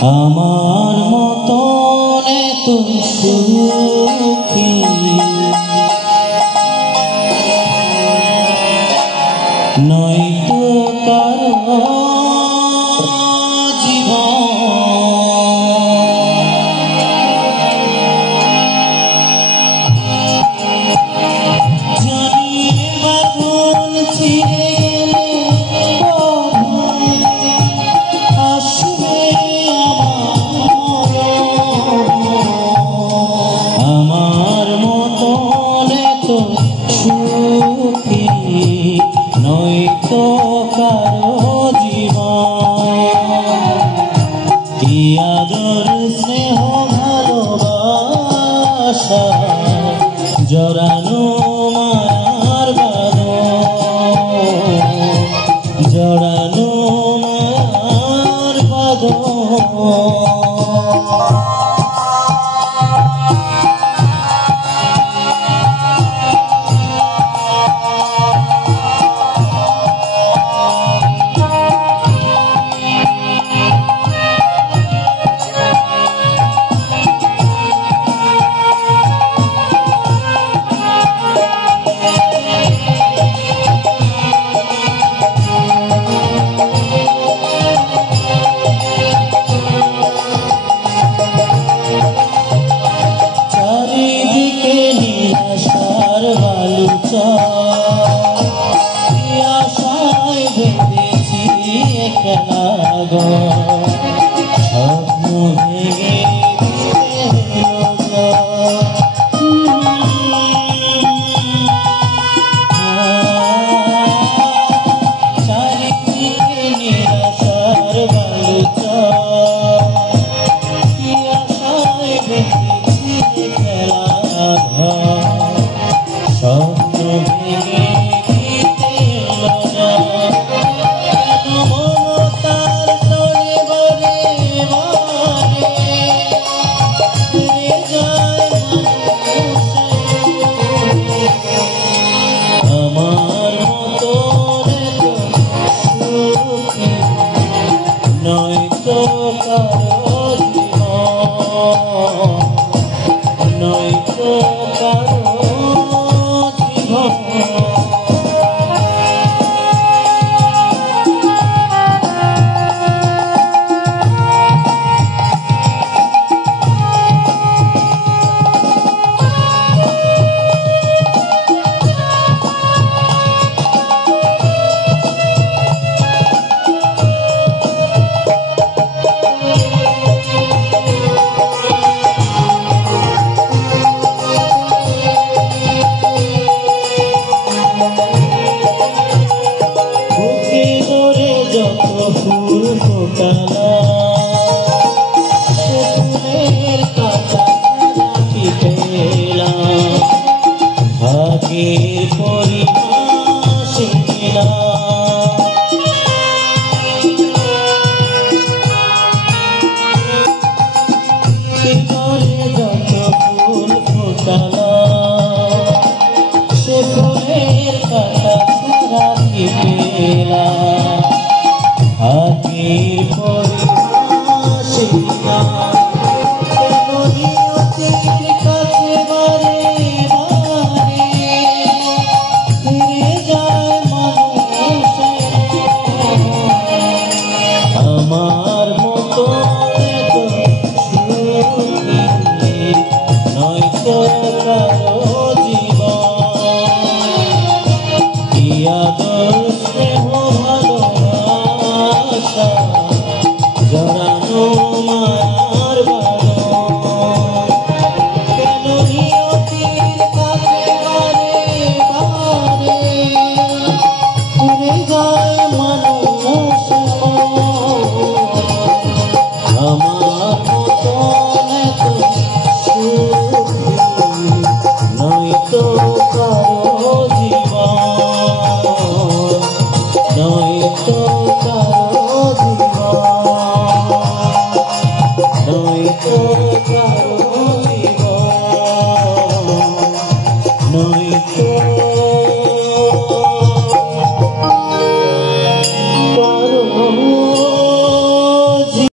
আমার মতন এত সুখী নয়তো কারো জীবন। জানি বাঁধন ছিঁড়ে আসবে আমার মতন এত সুখী নয়তো কারো জীবন। কি আদর স্নেহ ভালোবাসা জড়ানো মায়ার বাঁধন, জড়ানো মায়ার বাঁধন। আশায় বেঁধেছি একলা স্বপ্ন ভেঙে চারিদিকে নিরাশার বালুচা আশায় বেঁধেছি একলা স্বপ্ন ভেঙে আমার মতো সুখী নয়তো কারো জীবন, নয়তো কারো জীবন। ফুল ফোটালা ফুলের কাটা পেলাম ভাগের পরিহাস যত ফুল ফোটালা সে ফুলের কাটা ছাড়া কি পেলাম আগের পরিহাসিয়া কেন নিয়তির কাছে বারে বারে ফিরে যায় মানুষ। আমার মতো এত সুখী নয়তো কারো জীবন। কি আদর স্নেহ ভালোবাসা জড়ানো মায়ার বাঁধন, কেন নিয়তির কাছে বারে বারে ফিরে যায় মানুষ। আমার মতন এত সুখী নয়তো কারো জীবন, নয়তো কারো জীবন, নয়তো কারো